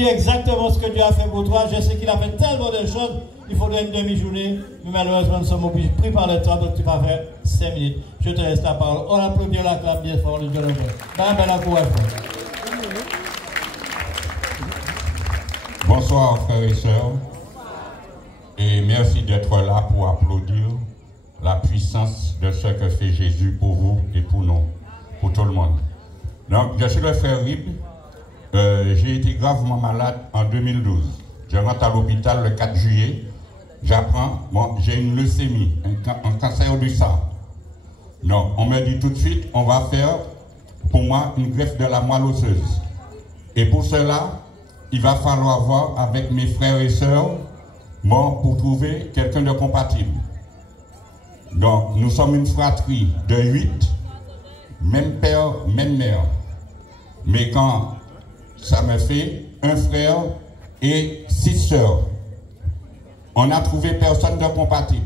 Exactement ce que Dieu a fait pour toi. Je sais qu'il a fait tellement de choses. Il faudrait une demi-journée. Mais malheureusement, nous sommes obligés, pris par le temps, donc tu vas faire 5 minutes. Je te laisse la parole. On applaudit la clame bien fort. Le Dieu le fait. Un bel encouragement. Bonsoir frères et sœurs. Et merci d'être là pour applaudir la puissance de ce que fait Jésus pour vous et pour nous, pour tout le monde. Donc, je suis le frère Rib. J'ai été gravement malade en 2012. Je rentre à l'hôpital le 4 juillet. J'apprends, j'ai une leucémie, un cancer du sang. Donc, on me dit tout de suite, on va faire pour moi une greffe de la moelle osseuse. Et pour cela, il va falloir voir avec mes frères et sœurs pour trouver quelqu'un de compatible. Donc, nous sommes une fratrie de 8, même père, même mère. Mais quand ça me fait un frère et 6 sœurs, on a trouvé personne de compatible.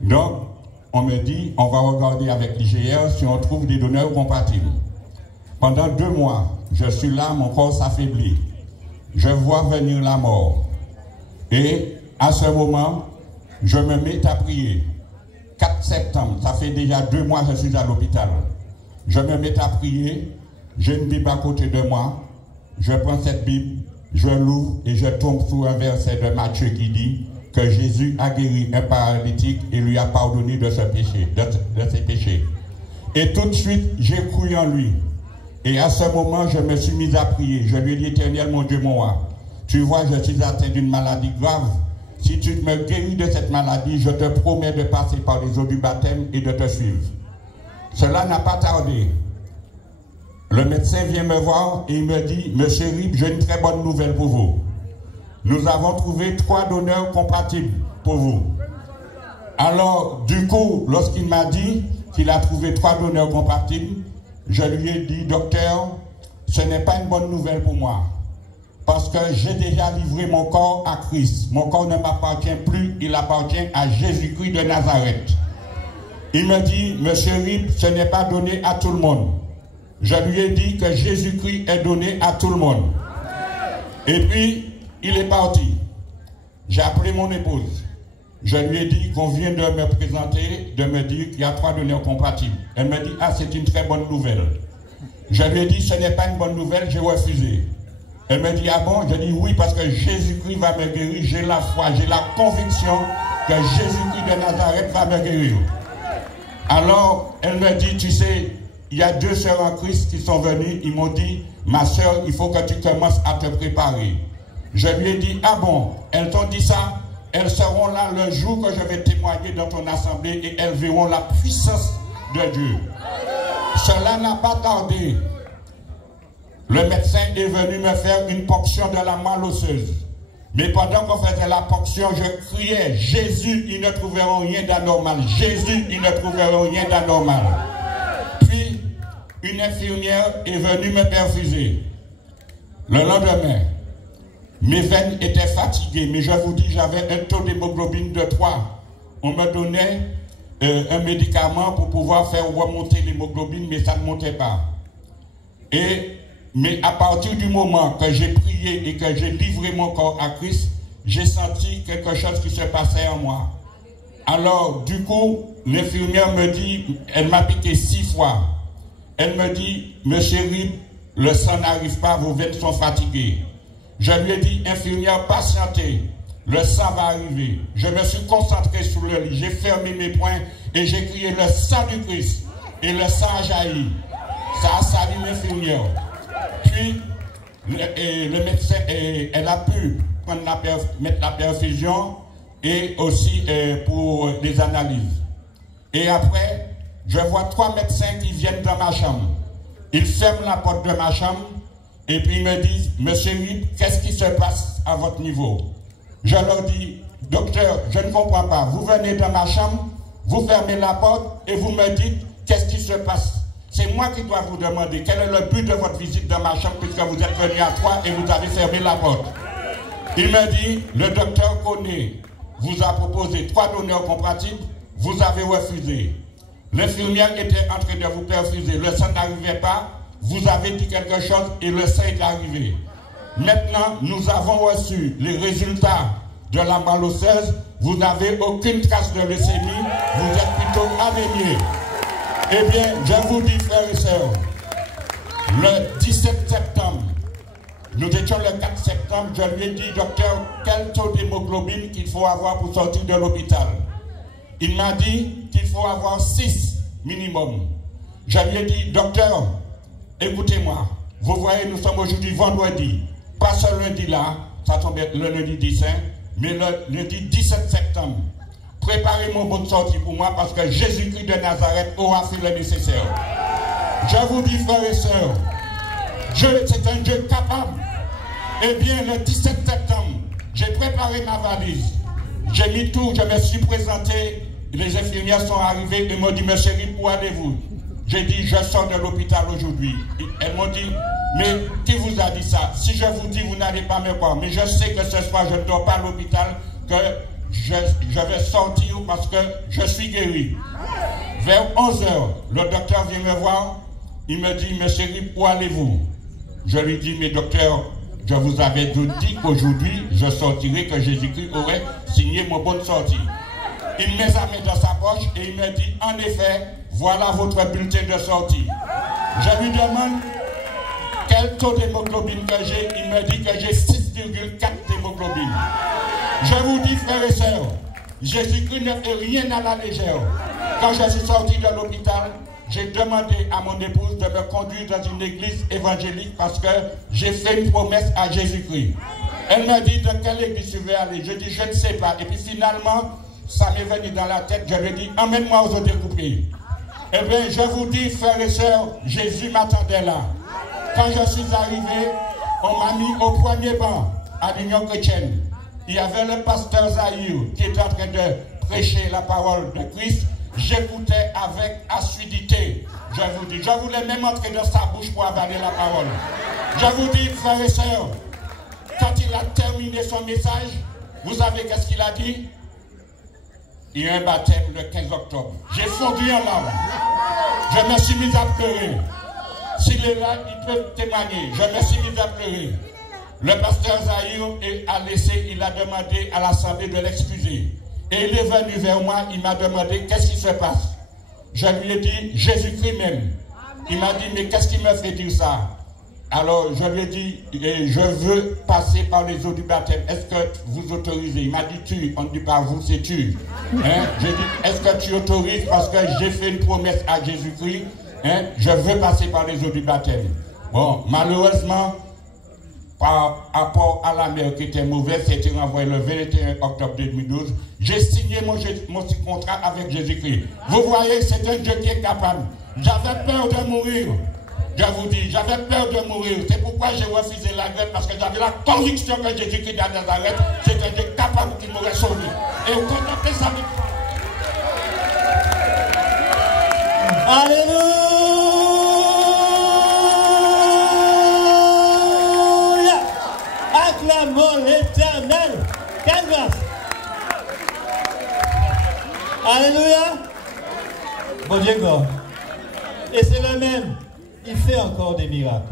Donc, on me dit, on va regarder avec l'IGR si on trouve des donneurs compatibles. Pendant 2 mois, je suis là, mon corps s'affaiblit. Je vois venir la mort. Et à ce moment, je me mets à prier. 4 septembre, ça fait déjà 2 mois que je suis à l'hôpital. Je me mets à prier, j'ai une Bible à côté de moi, je prends cette Bible, je l'ouvre et je tombe sur un verset de Matthieu qui dit que Jésus a guéri un paralytique et lui a pardonné de ses péchés. Et tout de suite, j'ai cru en lui. Et à ce moment, je me suis mis à prier. Je lui ai dit, Éternel, mon Dieu, mon roi, tu vois, je suis atteint d'une maladie grave. Si tu me guéris de cette maladie, je te promets de passer par les eaux du baptême et de te suivre. Cela n'a pas tardé. Le médecin vient me voir et il me dit, Monsieur Rib, j'ai une très bonne nouvelle pour vous. Nous avons trouvé 3 donneurs compatibles pour vous. Alors, du coup, lorsqu'il m'a dit qu'il a trouvé 3 donneurs compatibles, je lui ai dit, docteur, ce n'est pas une bonne nouvelle pour moi. Parce que j'ai déjà livré mon corps à Christ. Mon corps ne m'appartient plus, il appartient à Jésus-Christ de Nazareth. Il me dit, Monsieur Rib, ce n'est pas donné à tout le monde. Je lui ai dit que Jésus-Christ est donné à tout le monde. Et puis, il est parti. J'ai appelé mon épouse. Je lui ai dit qu'on vient de me présenter, de me dire qu'il y a 3 donneurs compatibles. Elle me dit, ah, c'est une très bonne nouvelle. Je lui ai dit, ce n'est pas une bonne nouvelle, j'ai refusé. Elle me dit, ah bon? Je dis oui, parce que Jésus-Christ va me guérir. J'ai la foi, j'ai la conviction que Jésus-Christ de Nazareth va me guérir. Alors, elle me dit, tu sais, il y a 2 sœurs en Christ qui sont venues. Ils m'ont dit, ma sœur, il faut que tu commences à te préparer. Je lui ai dit, ah bon? Elles t'ont dit ça? Elles seront là le jour que je vais témoigner dans ton assemblée et elles verront la puissance de Dieu. Cela n'a pas tardé. Le médecin est venu me faire une ponction de la moelle osseuse. Mais pendant qu'on faisait la ponction, je criais, Jésus, ils ne trouveront rien d'anormal. Jésus, ils ne trouveront rien d'anormal. Puis, une infirmière est venue me perfuser. Le lendemain, mes veines étaient fatiguées, mais je vous dis, j'avais un taux d'hémoglobine de 3. On me donnait un médicament pour pouvoir faire remonter l'hémoglobine, mais ça ne montait pas. Mais à partir du moment que j'ai prié et que j'ai livré mon corps à Christ, j'ai senti quelque chose qui se passait en moi. Alors, du coup, l'infirmière me dit, elle m'a piqué 6 fois. Elle me dit, Monsieur Rib, le sang n'arrive pas, vos veines sont fatiguées. Je lui ai dit, infirmière, patientez, le sang va arriver. Je me suis concentré sur le lit, j'ai fermé mes poings et j'ai crié le sang du Christ. Et le sang a jailli. Ça a sali l'infirmière. Puis, le médecin, elle a pu mettre la perfusion et aussi pour des analyses. Et après, je vois 3 médecins qui viennent dans ma chambre. Ils ferment la porte de ma chambre et puis ils me disent, Monsieur Rib, qu'est-ce qui se passe à votre niveau? Je leur dis, docteur, je ne comprends pas. Vous venez dans ma chambre, vous fermez la porte et vous me dites, qu'est-ce qui se passe? C'est moi qui dois vous demander quel est le but de votre visite dans ma chambre puisque vous êtes venu à 3 et vous avez fermé la porte. Il me dit, le docteur Koné vous a proposé 3 donneurs compatibles, vous avez refusé. L'infirmière était en train de vous perfuser, le sang n'arrivait pas, vous avez dit quelque chose et le sang est arrivé. Maintenant, nous avons reçu les résultats de la moelle osseuse. Vous n'avez aucune trace de leucémie. Vous êtes plutôt anémié. Eh bien, je vous dis, frères et sœurs, le 17 septembre, nous étions le 4 septembre, je lui ai dit, docteur, quel taux d'hémoglobine qu'il faut avoir pour sortir de l'hôpital? Il m'a dit qu'il faut avoir 6 minimum. Je lui ai dit, docteur, écoutez-moi, vous voyez, nous sommes aujourd'hui vendredi, pas ce lundi-là, ça tombe le lundi 10, mais le lundi 17 septembre. Préparez mon bonne sortie pour moi parce que Jésus-Christ de Nazareth aura fait le nécessaire. Je vous dis, frères et sœurs, c'est un Dieu capable. Eh bien, le 17 septembre, j'ai préparé ma valise. J'ai mis tout, je me suis présenté. Les infirmières sont arrivées et m'ont dit, monsieur, où allez-vous? J'ai dit, je sors de l'hôpital aujourd'hui. Elles m'ont dit, mais qui vous a dit ça? Si je vous dis, vous n'allez pas me croire. Mais je sais que ce soir, je ne dors pas à l'hôpital, que je vais sortir parce que je suis guéri. Vers 11h, le docteur vient me voir. Il me dit, monsieur, où allez-vous? Je lui dis, mais docteur, je vous avais dit qu'aujourd'hui, je sortirai, que Jésus-Christ aurait signé mon bonne sortie. Il met sa main dans sa poche et il me dit, en effet, voilà votre bulletin de sortie. Je lui demande quel taux d'hémoglobine que j'ai. Il me dit que j'ai 6,4 d'hémoglobine. Je vous dis, frères et sœurs, Jésus-Christ ne fait rien à la légère. Quand je suis sorti de l'hôpital, j'ai demandé à mon épouse de me conduire dans une église évangélique parce que j'ai fait une promesse à Jésus-Christ. Elle m'a dit dans quelle église je vais aller. Je dis, je ne sais pas. Et puis finalement, ça m'est venu dans la tête. Je lui ai dit, emmène-moi aux eaux découpées. Eh bien, je vous dis, frères et sœurs, Jésus m'attendait là. Quand je suis arrivé, on m'a mis au premier banc à l'Union chrétienne. Il y avait le pasteur Zahir qui était en train de prêcher la parole de Christ. J'écoutais avec assiduité. Je vous dis, je voulais même entrer dans sa bouche pour avaler la parole. Je vous dis, frères et sœurs, quand il a terminé son message, vous savez qu'est-ce qu'il a dit? Il y a un baptême le 15 octobre. J'ai fondu en larmes. Je me suis mis à pleurer. S'il est là, il peut témoigner. Je me suis mis à pleurer. Le pasteur Zahir il a demandé à l'assemblée de l'excuser. Et il est venu vers moi, il m'a demandé qu'est-ce qui se passe. Je lui ai dit, Jésus-Christ même. Il m'a dit, mais qu'est-ce qui me fait dire ça? Alors je lui ai dit, je veux passer par les eaux du baptême. Est-ce que vous autorisez? Il m'a dit, tu. On ne dit pas vous, c'est tu. Hein? J'ai dit, est-ce que tu autorises? Parce que j'ai fait une promesse à Jésus-Christ. Hein? Je veux passer par les eaux du baptême. Bon, malheureusement, par rapport à la mer qui était mauvaise, c'était renvoyé le 21 octobre 2012. J'ai signé mon contrat avec Jésus-Christ. Vous voyez, c'est un Dieu qui est capable. J'avais peur de mourir. Je vous dis, j'avais peur de mourir. C'est pourquoi j'ai refusé la grève, parce que j'avais la conviction que Jésus-Christ de Nazareth, c'est un Dieu capable qui m'aurait sauvé. Et vous contemplez ça avec moi. Alléluia! Acclamons l'Éternel. Quelle grâce! Alléluia! Bon Dieu, God. Et c'est le même. Il fait encore des miracles.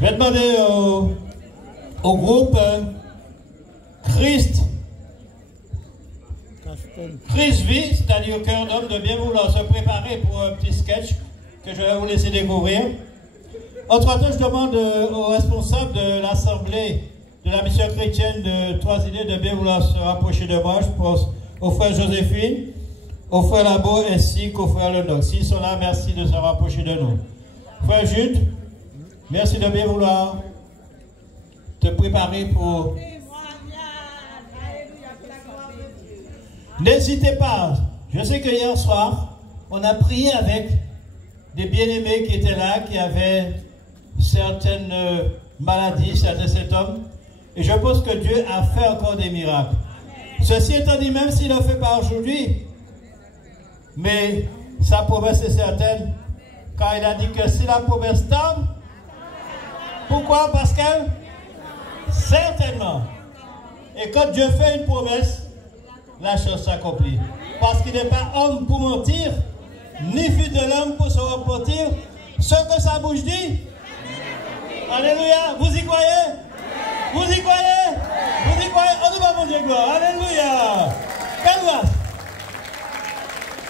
Je vais demander au groupe Christ Vie, c'est-à-dire Cœur d'homme, de bien vouloir se préparer pour un petit sketch que je vais vous laisser découvrir. Entre-temps, je demande aux responsables de l'Assemblée de la mission chrétienne de Trois-Îlets de bien vouloir se rapprocher de moi. Je pense au frère Joséphine, au frère Labo ainsi qu'au frère Lenox. S'ils sont là, merci de se rapprocher de nous. Frère Jude, merci de bien vouloir te préparer pour... N'hésitez pas. Je sais que hier soir, on a prié avec des bien-aimés qui étaient là, qui avaient certaines maladies, certains symptômes. Et je pense que Dieu a fait encore des miracles. Ceci étant dit, même s'il ne le fait pas aujourd'hui, mais sa promesse est certaine, car il a dit que si la promesse tombe, pourquoi? Parce que certainement. Et quand Dieu fait une promesse, la chose s'accomplit. Parce qu'il n'est pas homme pour mentir, ni fils de l'homme pour se repentir. Ce que sa bouche dit, Alléluia. Vous y croyez? Vous y croyez? Vous y croyez? On ne va pas vous dire gloire.